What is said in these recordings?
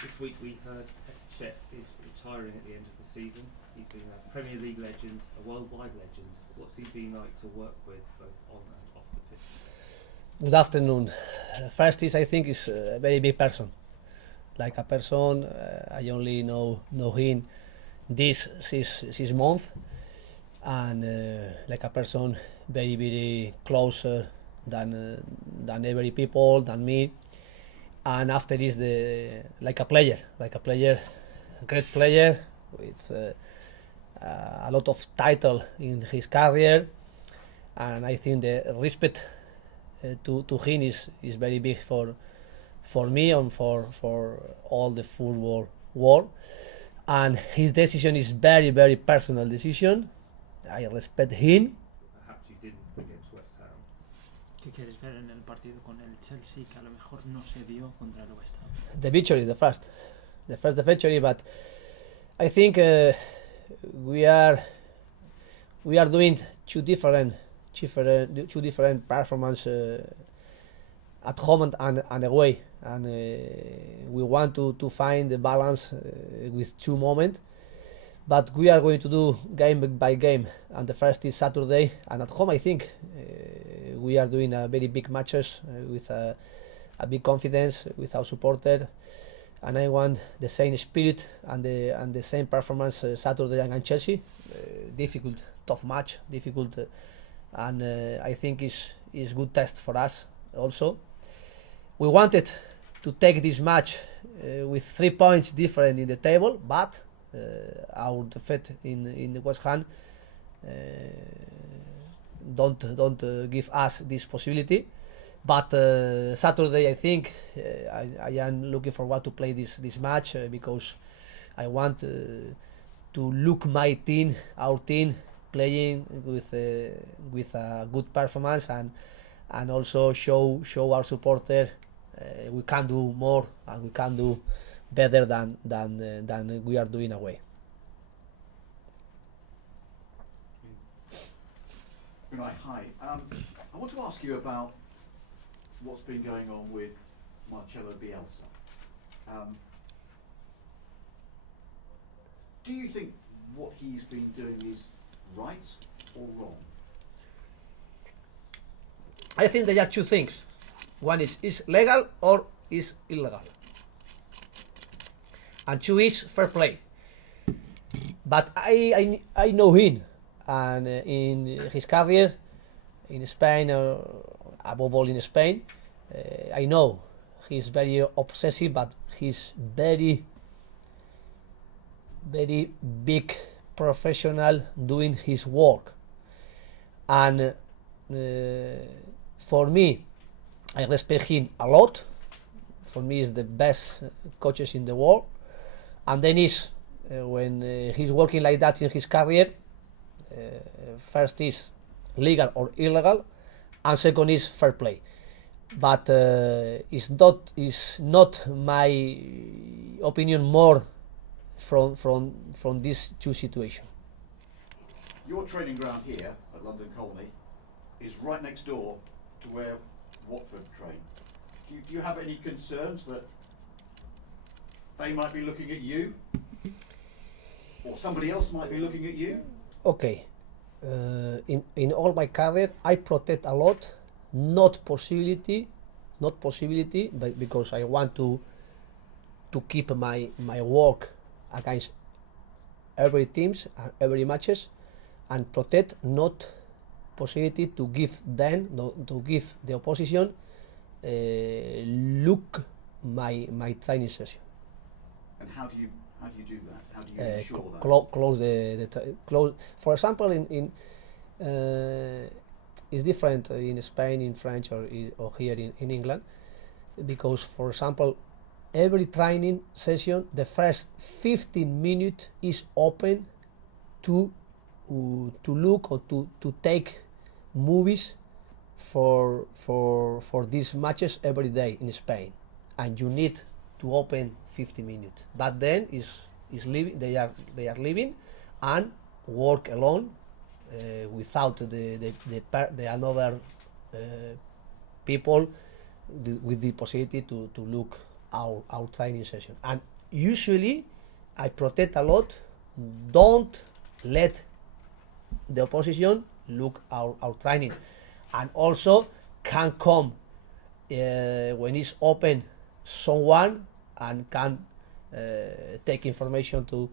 This week we heard Petr Cech is retiring at the end of the season. He's been a Premier League legend, a worldwide legend. What's he been like to work with, both on and off the pitch? Good afternoon. First is I think is a very big person. Like a person, I only know him this 6 months, and like a person very closer than every people than me. And after is the like a player, great player with a lot of title in his career, and I think the respect to him is very big for me and for all the football world. And his decision is very personal decision. I respect him. Perhaps you didn't against West Ham. ¿Qué quieres ver en el partido con el Chelsea que a lo mejor no se dio contra el West Ham? The victory, the first victory, but I think we are doing two different performance at home and away, and we want to find the balance with two moments. But we are going to do game by game, and the first is Saturday, and at home I think we are doing a very big matches with a big confidence with our supporter, and I want the same spirit and the same performance Saturday against Chelsea. Difficult, tough match, and I think is good test for us also. We wanted to take this match with 3 points different in the table, but our defeat in the West Ham don't give us this possibility. But Saturday I think I am looking forward to play this match because I want to look my team, our team, playing with a good performance, and also show our supporter we can do more and we can do better than we are doing away. Unai, hi. I want to ask you about what's been going on with Marcelo Bielsa. Do you think what he's been doing is right or wrong? I think there are two things. One is legal or is illegal, and two is fair play. But I know him, and in his career in Spain, above all in Spain, I know he's very obsessive, but he's very big professional doing his work. And for me, I respect him a lot. For me, he's the best coaches in the world. And then is when he's working like that in his career, first is legal or illegal, and second is fair play. But it's not my opinion more from these two situations. Your training ground here at London Colney is right next door to where Watford train. Do you have any concerns that they might be looking at you, or somebody else might be looking at you? Okay, in all my career, I protect a lot, not possibility, but because I want to keep my work against every teams, every matches, and protect not possibility to give them, to give the opposition look my training session. And how do you do that? How do you ensure that? Close. For example, in it's different in Spain, in French, or here in England, because for example, every training session, the first 15 minutes is open to look or to take movies for these matches every day in Spain, and you need to open 50 minutes. But then is leaving. They are leaving and work alone without the another people with the possibility to look our training session. And usually I protect a lot. Don't let the opposition look our training, and also can come when it's open someone and can take information to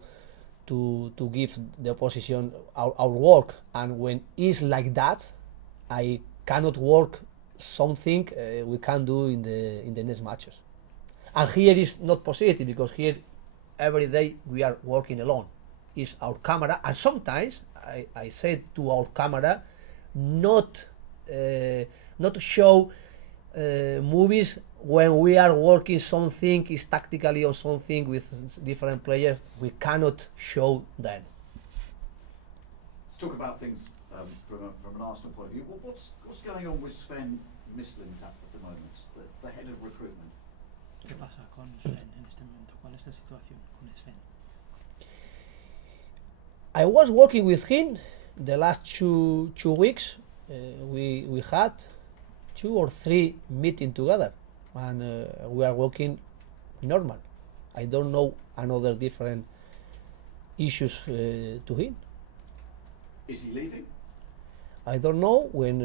give the opposition our work. And when it's like that, I cannot work something we can do in the next matches. And here is not possibility, because here every day we are working alone. It's our camera, and sometimes I said to our camera not to show movies when we are working something is tactically or something with different players. We cannot show them. Let's talk about things from an Arsenal point of view. What's going on with Sven Mislintat at the moment, the head of recruitment? ¿Qué pasa con Sven en este momento? ¿Cuál es la situación con Sven? I was working with him the last two weeks. We had 2 or 3 meetings together, and we are working normal. I don't know another different issues to him. Is he leaving? I don't know. When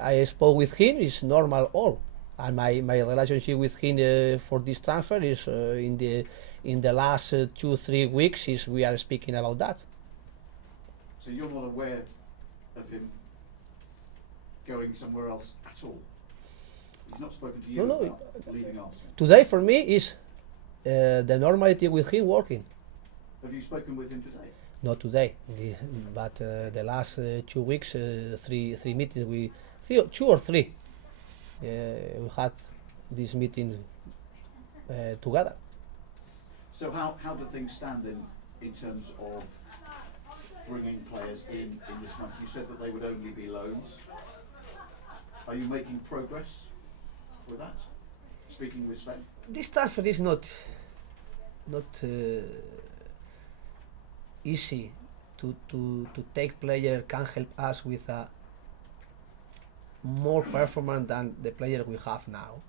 I spoke with him, it's normal all. And my relationship with him for this transfer is in the last 2-3 weeks is we are speaking about that. So you're not aware of him going somewhere else at all? He's not spoken to you No. about leaving Arsenal? Today for me is the normality with him working. Have you spoken with him today? Not today, but the last 2 weeks, 3 meetings. 2 or 3. We had this meeting together. So how do things stand in terms of bringing players in this month? You said that they would only be loans. Are you making progress with that? Speaking with Sven? This transfer is not easy to take player can help us with a more performance than the player we have now.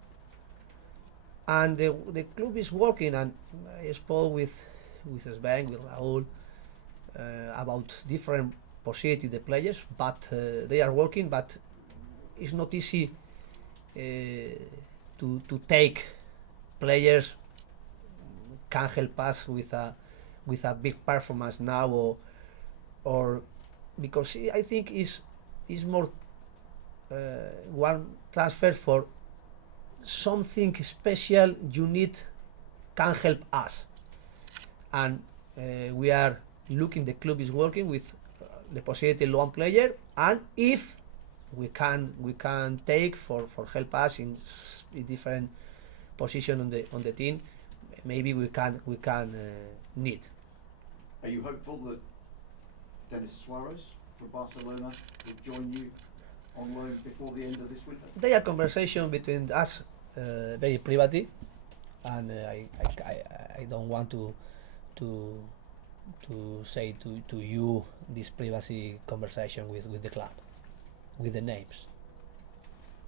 And the club is working, and I spoke with Sven, with Raúl, about different possibilities the players, but they are working, but it's not easy to take players can help us with a big performance now, or because I think is more one transfer for something special you need can help us, and we are looking, the club is working with the possibility one player, and if we can take for help us in different position on the team, maybe we can need. Are you hopeful that Denis Suarez from Barcelona will join you on loan before the end of this winter? There are conversation between us, very privately, and I don't want to say to you this privacy conversation with the club, with the names.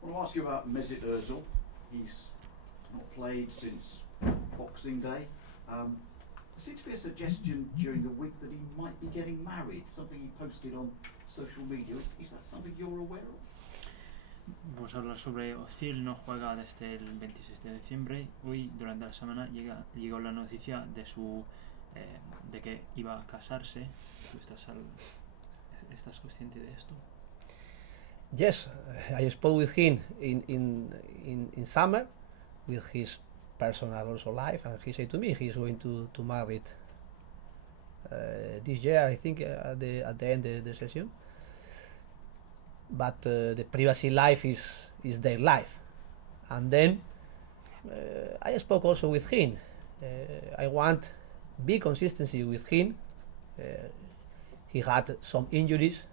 I want to ask you about Mesut Ozil. He's not played since Boxing Day. There seemed to be a suggestion during the week that he might be getting married, something he posted on social media. Is that something you're aware of? Vamos a hablar sobre Ozil. No juega desde el 26 de diciembre. Hoy, durante la semana, llegó la noticia de que iba a casarse. ¿Tú estás consciente de esto? Yes, I spoke with him in summer, with his personal also life, and he said to me he's going to marry this year, I think, at the end of the session. But the privacy life is their life. And then I spoke also with him. I want big consistency with him. He had some injuries,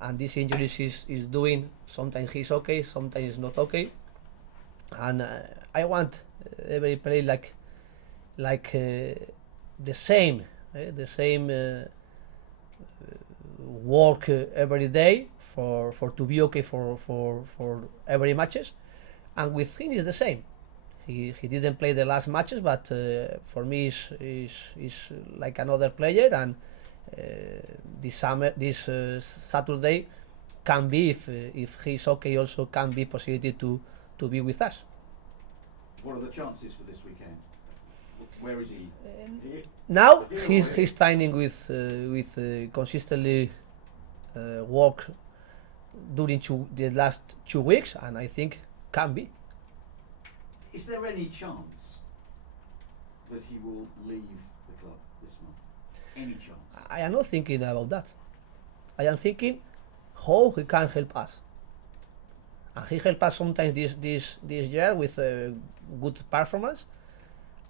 and these injuries is doing, sometimes he's okay, sometimes he's not okay. And I want every play like the same work every day for to be okay for every matches. And with him is the same. He didn't play the last matches, but for me is like another player, and this Saturday can be, if he's okay, also can be possibility to be with us. What are the chances for this weekend? Where is he? Here? Now Here or he's training with consistently work during the last 2 weeks, and I think can be. Is there any chance that he will leave the club this month? Any chance? I am not thinking about that. I am thinking how he can help us. And he helped us sometimes this year with a good performance.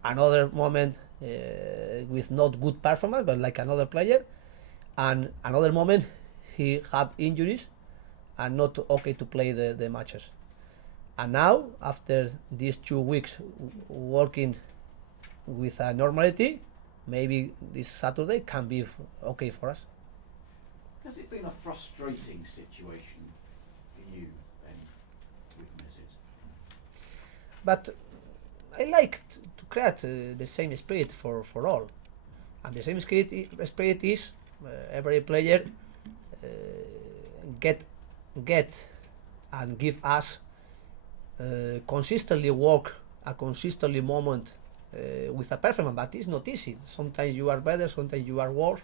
Another moment with not good performance, but like another player. And another moment he had injuries and not okay to play the matches. And now, after these 2 weeks working with a normality, maybe this Saturday can be okay for us. Has it been a frustrating situation for you then with Mesut? But I like to create the same spirit for all. And the same spirit is every player get and give us consistently work a consistently moment with a performance, but it's not easy. Sometimes you are better, sometimes you are worse,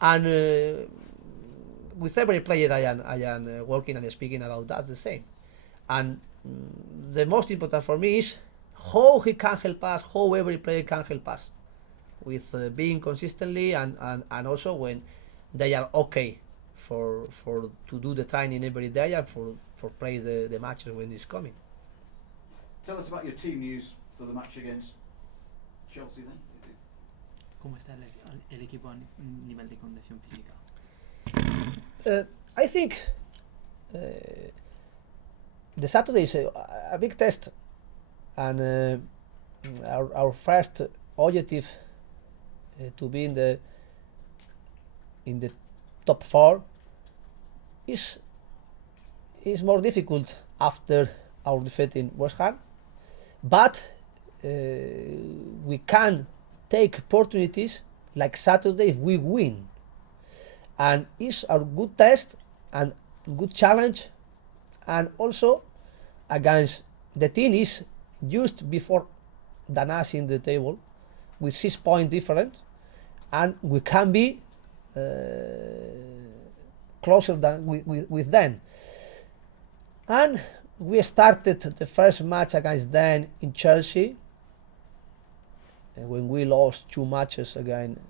and with every player I am working and speaking about that the same. And the most important for me is how he can help us, how every player can help us with being consistently and also when they are okay for to do the training every day and for play the matches when it's coming. Tell us about your team news for the match against Chelsea then. ¿Cómo está el equipo a nivel de condición física? I think the Saturday is a big test, and our first objective to be in the top 4 is more difficult after our defeat in West Ham, but we can take opportunities like Saturday if we win, and it's a good test and good challenge, and also against the team is just before than us in the table with 6 points different, and we can be closer than with them. And we started the first match against them in Chelsea when we lost 2 matches against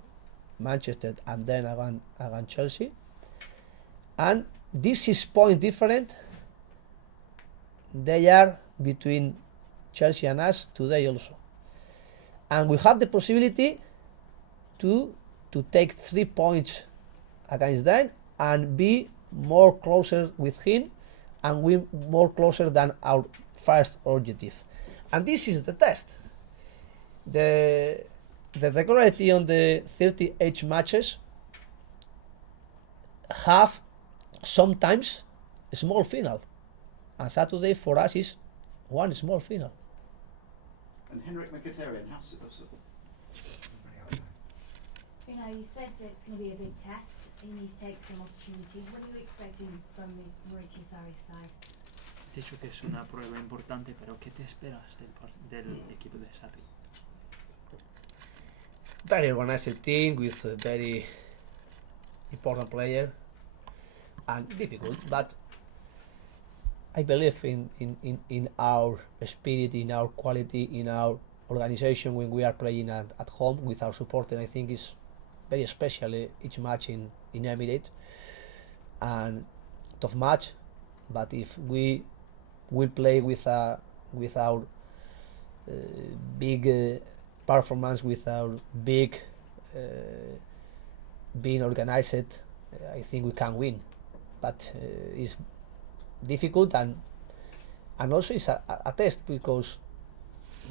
Manchester and then against Chelsea, and this 6 points different they are between Chelsea and us today also, and we have the possibility to take 3 points against them and be more closer with him and we more closer than our first objective. And this is the test. The regularity on the 38 matches have sometimes a small final, and Saturday for us is one small final. And Henrik Mkhitaryan, how's it? You know, you said it's going to be a big test. He needs to take some opportunities. What are you expecting from Mauricio Sarri's side? Has dicho que es una prueba importante, pero ¿qué te esperas del equipo de Sarri? Very organized team with a very important player and difficult, but I believe in our spirit, in our quality, in our organization when we are playing at home with our support, and I think it's very special each match in Emirates and tough match. But if we will play with our big performance, with our big being organized, I think we can win. But it's difficult and also it's a test because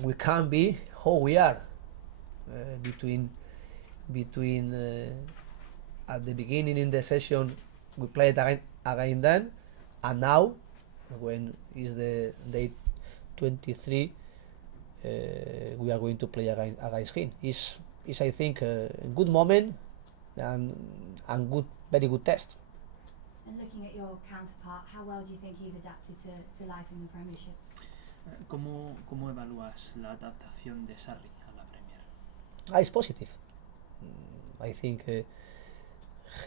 we can be how we are between at the beginning in the session we played again then, and now when is the day 23 we are going to play against him. Is I think a good moment and very good test. And looking at your counterpart, how well do you think he's adapted to life in the Premiership? ¿Cómo evalúas la adaptación de Sarri a la Premier? It's positive. I think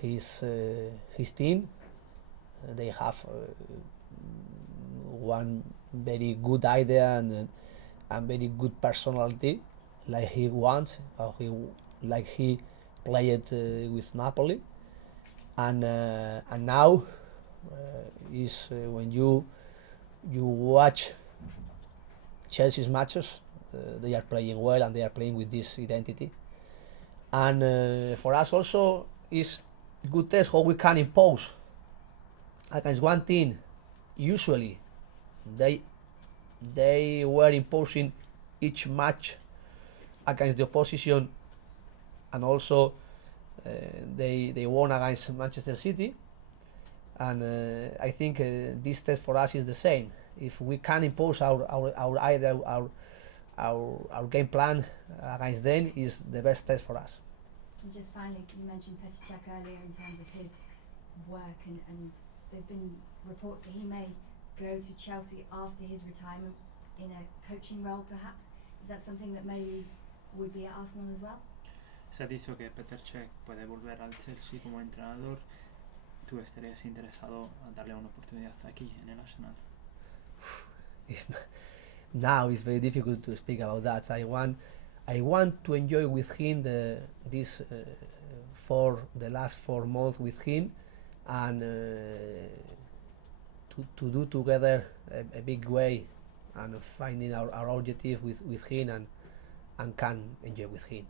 his team, they have one very good idea and very good personality, like he wants, like he played with Napoli, and now is when you watch Chelsea's matches, they are playing well and they are playing with this identity, and for us also is good test how we can impose against one team. Usually they were imposing each match against the opposition, and also they won against Manchester City, and I think this test for us is the same. If we can impose our game plan against them, is the best test for us. And just finally, you mentioned Petr Cech earlier in terms of his work, and there's been reports that he may go to Chelsea after his retirement in a coaching role, perhaps. Is that something that maybe would be at Arsenal as well? Se ha dicho que Petr Cech puede volver al Chelsea como entrenador. ¿Tú estarías interesado a darle una oportunidad aquí en el Arsenal? Now it's very difficult to speak about that. I want to enjoy with him the last 4 months with him, and to do together a big way and finding our objective with him and can enjoy with him.